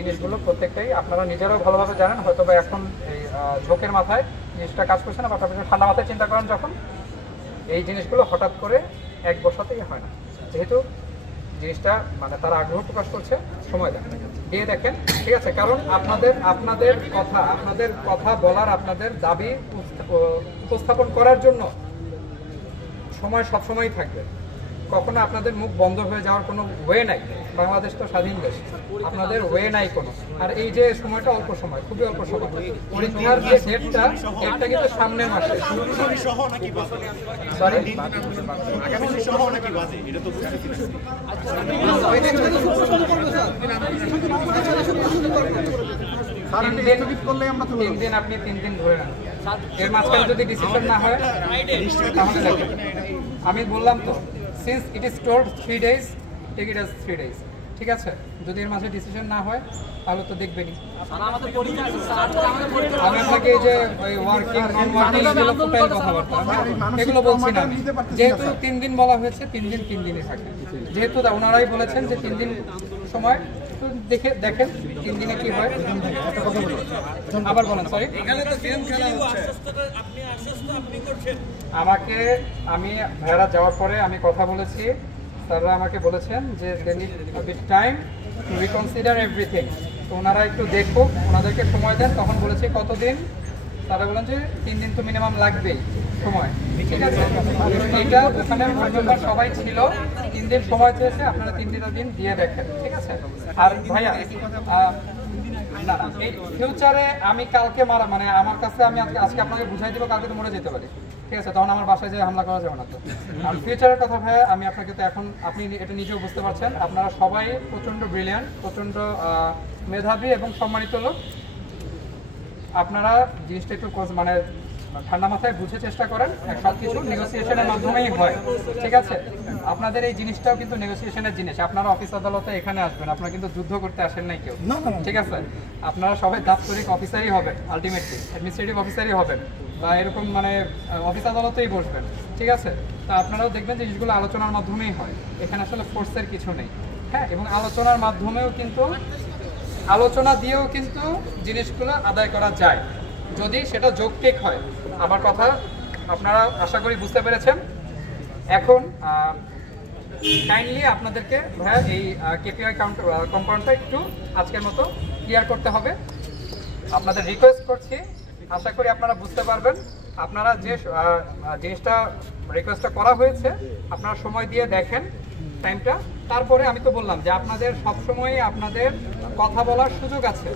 জিনিসগুলো প্রত্যেকটাই আপনারা নিজেরাও ভালোভাবে জানেন, হয়তো বা এখন এই ঝোঁকের মাথায় জিনিসটা কাজ করছে না, বা আপনি ঠান্ডা মাথায় চিন্তা করেন যখন, এই জিনিসগুলো হঠাৎ করে এক বসাতেই হয় না। যেহেতু জিনিসটা মানে তারা আগ্রহ প্রকাশ করছে, সময় দেন, দিয়ে দেখেন, ঠিক আছে? কারণ আপনাদের কথা বলার, আপনাদের দাবি উপস্থাপন করার জন্য সময় সবসময়ই থাকবে। কখনো আপনাদের মুখ বন্ধ হয়ে যাওয়ার কোনো ওয়ে নাই। বাংলাদেশ তো স্বাধীন দেশ, আপনাদের ওয়ে নাই কোনো। আর এই যে সময়টা অল্প সময়, খুবই অল্প সময়, পরীক্ষার যে ডেটটা কিন্তু সামনের মাসে। সরি, তিন দিন আপনি 3 দিন ধরে নেন, এর মাঝখানে যদি ডিসিশন না হয় তাহলে দেখেন, আমি বললাম তো, since it is told 3 days, take it as 3 days, ঠিক আছে? যদি এর মাঝে ডিসিশন না হয় তাহলে তো দেখবেনই। আমি আপনাকে এই যে ওয়ার্কিং নন ওয়ার্কিং এগুলো টোটাল কথাবার্তা এগুলো বলছি না। যেহেতু 3 দিন বলা হয়েছে, 3 দিনই থাকে। যেহেতু ওনারাই বলেছেন যে 3 দিন সময়, দেখেন 3 দিনে কি হয়। আবার বলেন, সরি। আমি ভাইয়ারা যাওয়ার পরে আমি কথা বলেছি, স্যাররা আমাকে বলেছেন যে they need a bit time to reconsider everything. তো ওনারা একটু দেখুক, ওনাদেরকে সময় দেন। তখন বলেছি কতদিন, তারা বলেন যে 3 দিন তো মিনিমাম লাগবেই সময়, ঠিক আছে? এইটা ওখানে মেম্বার সবাই ছিল, 3 দিন সময় চেয়েছে, আপনারা 3 দিন দিয়ে দেখেন, ঠিক আছে? আর ভাইয়া না, এই ফিউচারে আমি কালকে মানে আমার কাছে আমি আজকে আপনাকে বুঝাই দেবো, কালকে তো মরে যেতে পারি, ঠিক আছে? তখন আমার বাসায় যে হামলা করা যাবে না। তো আর ফিউচারের কথা ভাইয়া আমি আপনাকে তো এখন, আপনি এটা নিজেও বুঝতে পারছেন, আপনারা সবাই প্রচণ্ড ব্রিলিয়ান্ট, প্রচণ্ড মেধাবী এবং সম্মানিত লোক। আপনারা জিনিসটা একটু মানে ঠান্ডা মাথায় বুঝে চেষ্টা করেন। সব কিছু নেগোসিয়েশনের মাধ্যমেই হয়, ঠিক আছে? আপনাদের এই জিনিসটাও কিন্তু নেগোসিয়েশনের জিনিস। আপনারা অফিস আদালতে এখানে আসবেন, আপনারা কিন্তু যুদ্ধ করতে আসেন নাই কেউ, ঠিক আছে? আপনারা সবাই দাপ্তরিক অফিসারই হবেন, আলটিমেটলি অ্যাডমিনিস্ট্রেটিভ অফিসারই হবেন, বা এরকম মানে অফিস আদালতেই বসবেন, ঠিক আছে? তো আপনারাও দেখবেন যে জিনিসগুলো আলোচনার মাধ্যমেই হয়, এখানে আসলে ফোর্সের কিছু নেই, হ্যাঁ? এবং আলোচনার মাধ্যমেও কিন্তু, আলোচনা দিয়েও কিন্তু জিনিসগুলো আদায় করা যায়, যদি সেটা যৌক্তিক হয়। আমার কথা আপনারা আশা করি বুঝতে পেরেছেন। এখন কাইন্ডলি আপনাদেরকে ভাইয়া এই কেপিআই কম্পাউন্ডটা একটু আজকের মতো ক্লিয়ার করতে হবে। আপনাদের রিকোয়েস্ট করছি, আশা করি আপনারা বুঝতে পারবেন। আপনারা যে জিনিসটা রিকোয়েস্টটা করা হয়েছে, আপনারা সময় দিয়ে দেখেন টাইমটা। তারপরে আমি তো বললাম যে আপনাদের সবসময় আপনাদের কথা বলার সুযোগ আছে।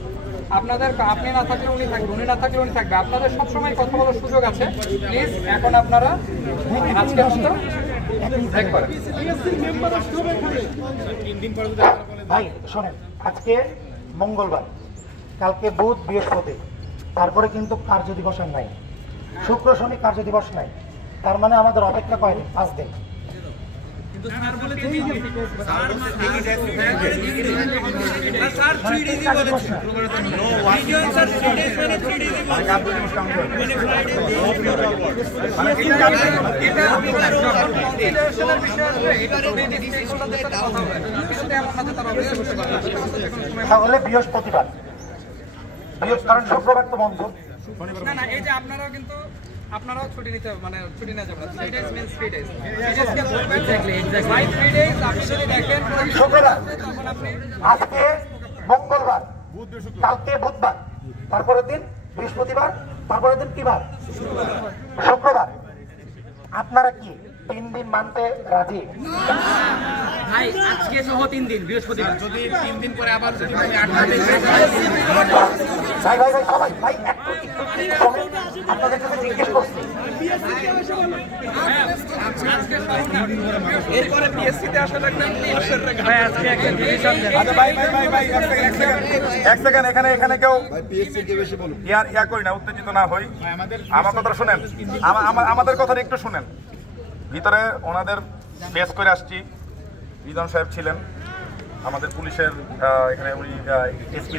আপনি না থাকলে উনি থাকবে, উনি না থাকলে উনি থাকবে, আপনাদের সবসময় কথা বলার সুযোগ আছে। প্লিজ এখন আপনারা আজকের মতো ব্রেক করেন। ভাই শোনেন, আজকে মঙ্গলবার, কালকে বুধ বৃহস্পতি, তারপরে কিন্তু কার্য দিবস আর নাই, শুক্র শনি কার্য দিবস নাই। তার মানে আমাদের অপেক্ষা কয়দিন? 5 দিন। তাহলে বৃহস্পতিবার, কারণ শুক্রবার তো বন্ধ। না না, এই যে আপনারাও ছুটি নিতে, মানে ছুটি নেওয়া যাবে না। 3 days means 3 days. 3 days কে বলবেন by 3 days আপনি যদি দেখেন শুক্রবার, তখন আপনি আজকে মঙ্গলবার, কালকে বুধবার, তারপরের দিন বৃহস্পতিবার, তারপরের দিন কি বার? শুক্রবার। আপনারা কি 3 দিন মানতে রাজি? ভাই আজকে সহ 3 দিন, বৃহস্পতিবার। যদি 3 দিন পরে আবার যদি ভাই সবাই ভাই আপনাদের কাছে জিজ্ঞেস করছি। এরপরে পিএসসিতে আসা লাগবে। ভাই আজকে একটা ডিসিশন দেন। আচ্ছা ভাই এক সেকেন্ড এখানে কেউ ইয়া করি না, উত্তেজিত না হই। আমার কথা শুনেন, আমাদের কথাটা একটু শুনেন। ভিতরে ওনাদের বেস করে আসছি, রিজন সাহেব ছিলেন আমাদের পুলিশের এখানে, উনি এসপি